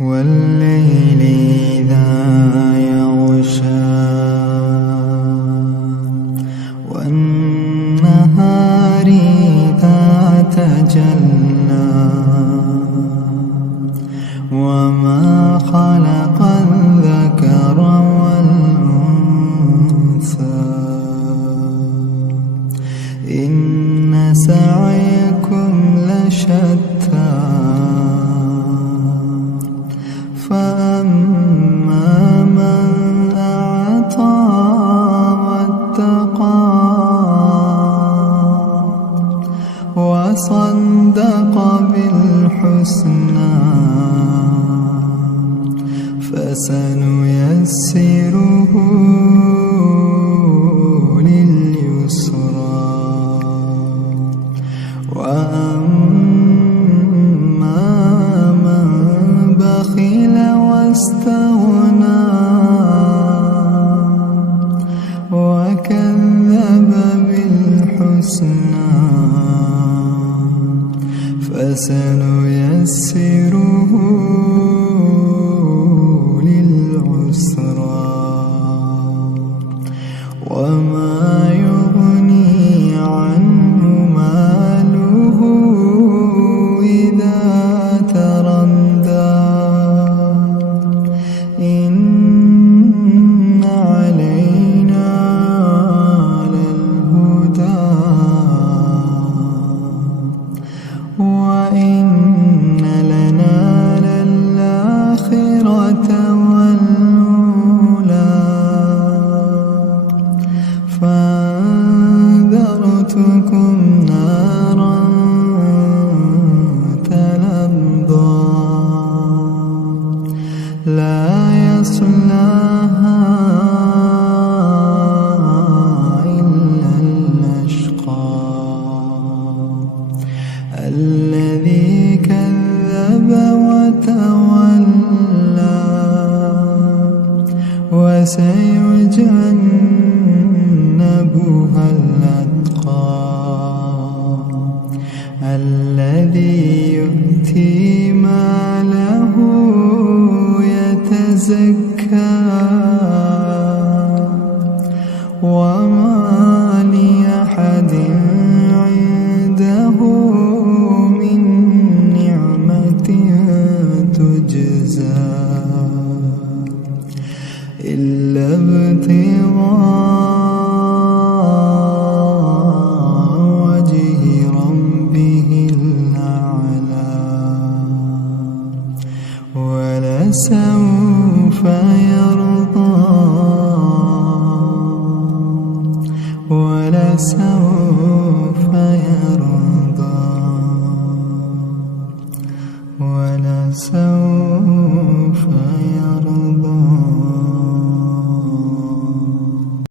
والليل إذا يغشى والنهار إذا تجلى وما خلق الذكر والأنثى إن سعيكم لشتى فأما من أعطى واتقى وصدق بالحسنى فسنيسره لليسرى وأما من بخل واستغنى وكذب بالحسنى فسنيسره للعسرى وما يغني عنه ماله إذا تردى إن علينا للهدى وإن لنا للآخرة والأولى فأنذرتكم نارا تلظى لا يصلاها إلا الأشقى الذي كذب وتولى وسيجنبها الأتقى الذي يؤتي ماله يتزكى وما لأحد عنده من نعمة تجزى إلا ابتغاء وجه ربه الأعلى ولسوف يرضى ولسوف يرضى ولسوف